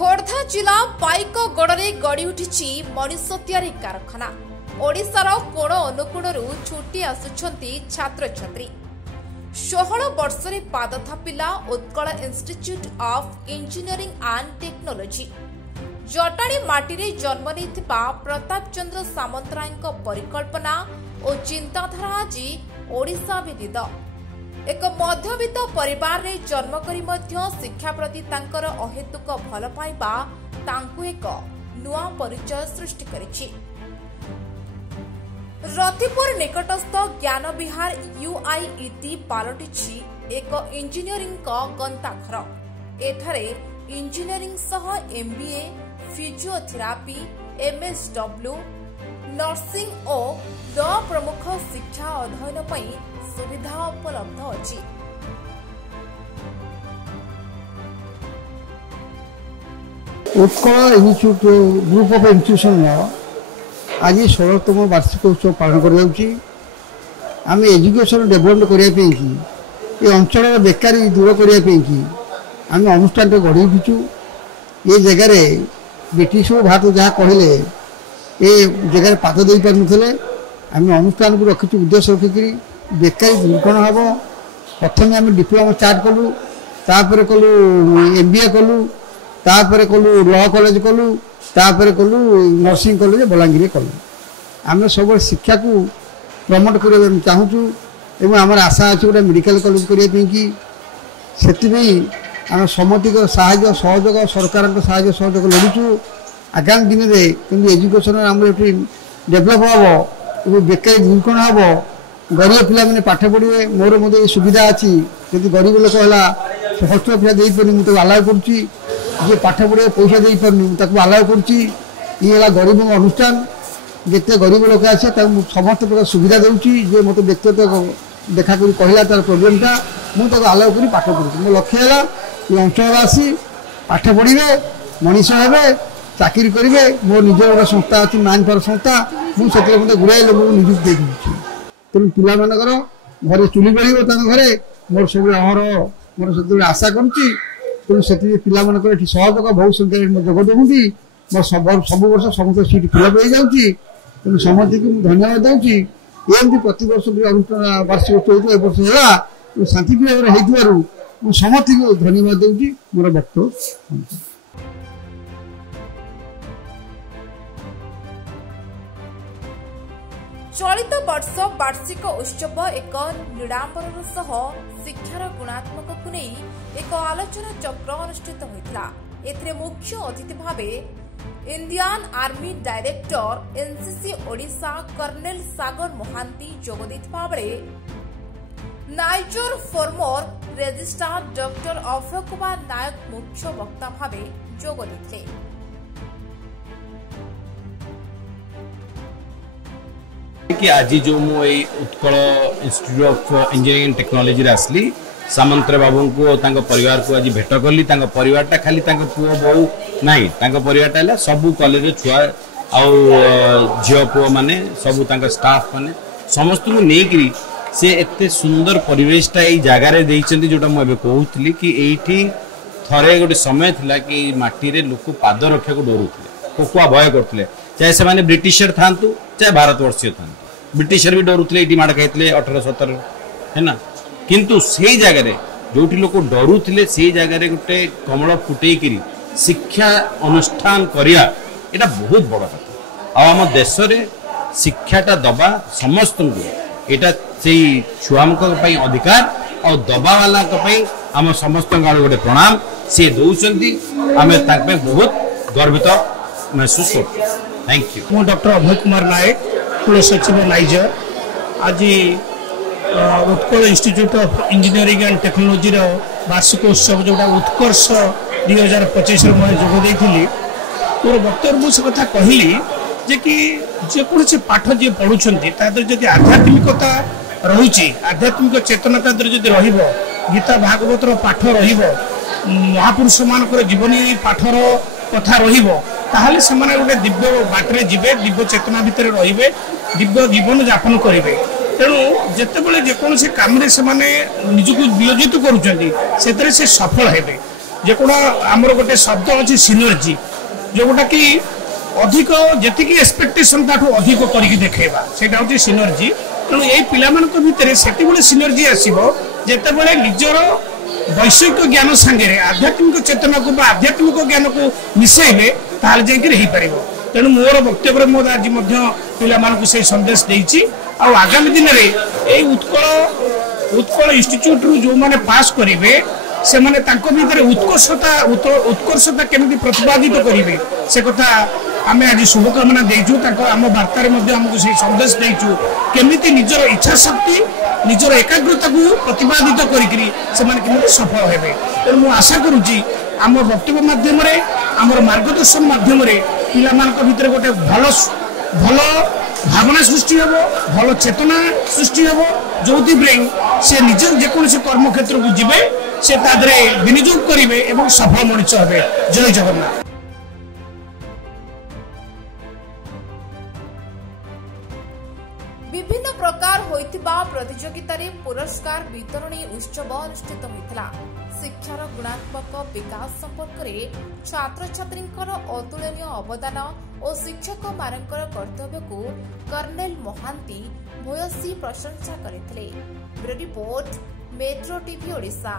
खोर्धा जिला पाइकगड़े गड़ी उठी मनीष तैयारी कारखाना। ओडिशार कोण अनुकोणरू छुटी आसुछंती छात्र छात्री। 16 वर्षर पाद थापिला Utkal institute of engineering and technology. जटाणी माटी जन्म नेइथिबा प्रताप चंद्र सामंतराय परिकल्पना और चिंताधारा आज ओडिशा विदित। एक मध्यवित्त परिवार रे जन्म करी मध्य शिक्षा प्रति तांकर अहेतुक भल पाइबा तांकु एक नुआ परिचय सृष्टि करिछि। रतिपुर निकटस्थ ज्ञान विहार यूआईईटी पालटिछि एक इंजीनियरिंग गंताघर। एठारे इंजीनियरिंग सह एमबीए, फिजियोथेरापी, एमएसडब्ल्यू, नर्सिंग और ल प्रमुख शिक्षा अध्ययन पई सुविधा उपलब्ध अछि। Utkal institute group of institution आज 16तम वार्षिक उत्सव पालन कर एजुकेशन डेभलपमेंट करने ये अंचल बेकारी दूर करने आम अनुष्ठान गढ़ी उठीचु। ये जगार ब्रिटिश भारत जहाँ कहले ये जगार पाद दे पार नुले आम अनुष्ठान को रखीचु उद्देश्य रखिक बेकारी दूरीकरण हम। प्रथम आम डिप्लोमा स्टार्ट कलु, तापर कलु एमबीए कलु, तापर कलु लॉ कॉलेज कलु, तापर कलु नर्सिंग कॉलेज बलांगीर कलु। आम सब शिक्षा को प्रमोट करने चाहूँ एवं आम आशा अच्छी गोटे मेडिकल कॉलेज करने आम समति साहाय्य सहयोग सरकार साहाय्य सहयोग लड़ुचु। आगामी दिन में कि एजुकेशन आम ये डेभलप हम, बेकारी दूरीकरण हम, गरीब पिला मैंने पाठ पढ़े। मोर मत सुविधा अच्छी जब गरीब लोक है हॉस्टेल पिला दे पारे मुझे आलाउ करुच्ची, जी पाठ पढ़े पैसा दे पार्टी आलाउ करुच्ची। ये गरीब अनुष्ठान जिते गरीब लोक आसे समस्त प्रकार सुविधा दूसरी। जे मत व्यक्तिगत देखा कर कहला तार प्रोब्लेमटा मुझे आलाउ कर पाठ पढ़ुची। मो लक्ष्य है ये अंचल आसी पाठ पढ़े, मनीष हे, चाकरी करेंगे। मोर निज गोटे संस्था अच्छी मैन पावर संस्था, मुझे मत गुड़ाए लोक नियुक्ति दे तेणु पिला घरे चुली पड़ो घरे मोर सब मोर से आशा करुच्ची। तेणु से पिला सहयोग बहुत संख्या जोग दूसरी। मोर सब वर्ष समस्त सीट फिलअप हो जाऊँगी। तेणु समस्त को धन्यवाद दूसरी। एमती प्रति वर्ष अनुष्ठान वार्षिक उत्सव वर्ष है शांतिप्रिय भाव हो समस्त को धन्यवाद दूसरी। मोर वक्तव्य चलित वर्ष वार्षिक उत्सव एक निड़ांबर सह शिक्षार गुणात्मक को नहीं एक आलोचना चक्र अनुष्ठित होता। एथिरे मुख्य अतिथि भावे Indian army director NCC Odisha colonel Sagar Mohanty जोग देथिबा बेले नाइजर former registrar doctor Abhay Kumar Nayak मुख्य वक्ता भावे जोग देथिले। कि आज जो मुझे Utkal institute of engineering and technology आसली सामंतर बाबू को परिवार को आज भेट कली। परिवारटा खाली पुओ बहु नाई, परिवारटा सबू कॉलेज छुआ आउ झील पुओ मैंने सबू स्टाफ मैंने समस्त को लेकिन से एते सुंदर परिवेशटा ये जगार जोटा मुझे कहूली कि ये थे गोटे समय थिला कि माटी रे लोक पाद रक्षा को डरुले, कोकुआ भय करते। चाहे से माने ब्रिटिशर था चाहे भारतवर्षीय था, ब्रिटिशर भी डरुले ये माड़ खाई 1817 है ना। किंतु से जगह जो लोक डरुले से जगह गोटे कमल फुटेक शिक्षा अनुष्ठान करिया एटा बहुत बड़ कथा। आम देश रे शिक्षाटा दबा समस्त को एटा से छुआमक अधिकार और दबा वाला आम समस्त गोटे प्रणाम सी दौरान आम बहुत गर्वित महसूस कर। Thank you. मु डॉक्टर अभय कुमार नायक, कुल सचिव नाइजर। आज Utkal institute of engineering and technology वार्षिक उत्सव जोटा उत्कर्ष 2025 मैं जोग देती। मोर वक्तव्य मुझे कथा कहली जे कि जेकोसी पाठ जी पढ़ुंट जदि आध्यात्मिकता रही, आध्यात्मिक चेतना जदि गीता भागवत पाठ महापुरुष मान जीवनी पाठर कथा ताहले से गोटे दिव्य बाटरे जीवे, दिव्य चेतना भितर रे, दिव्य जीवन यापन करेंगे। तेणु जितेबाला जेकोसी कम से निजक नियोजित करुँच से सफल हे। जेकोड़ा आमर गोटे शब्द अच्छी सिनर्जी जोटा कि अधिक जी एक्सपेक्टेशन अधिक करके देखा से सिनर्जी तेणु यही पिला भितर से सिनर्जी आसो जिते निजर वैषयिक ज्ञान सांगे आध्यात्मिक चेतना को आध्यात्मिक ज्ञान को मिसाइले ताल जापर तेणु मोर वक्तव्य मोद आज पिला से संदेश देती आगामी दिन में उत्कल इंस्टीट्यूट रु जो मैंने पास करेंगे से माने तांको भीतर उत्कर्षता केमिति प्रतिपादित करेंगे से कथा आम आज शुभकामना देचु आम वार्तार आमको से संदेश देचु केमिति निजर इच्छा शक्ति निजर एकाग्रता को प्रतिपादित करें सफल हेबे तेणु मु आशा करुच्ची आम वक्तव्य माध्यम आमर मार्गदर्शन माध्यम पिला भितर गोटे भल भल भावना सृष्टि हम भल चेतना सृष्टि हम जो से निजर जेकोसी कर्म क्षेत्र को जीवे से विनियोग करेंगे और सफल मनुष्य हे। जय जगन्नाथ। विभिन्न प्रकार होइतिबा प्रतियोगिता रे पुरस्कार वितरणी उत्सव अनुष्ठित होइतला। शिक्षार गुणात्मक विकास संपर्क में छात्र छात्री अतुलनीय अवदान और शिक्षक मानकर कर्तव्य को कर्नेल महांती भूयसी प्रशंसा करथिले। Bureau report metro TV Odisha.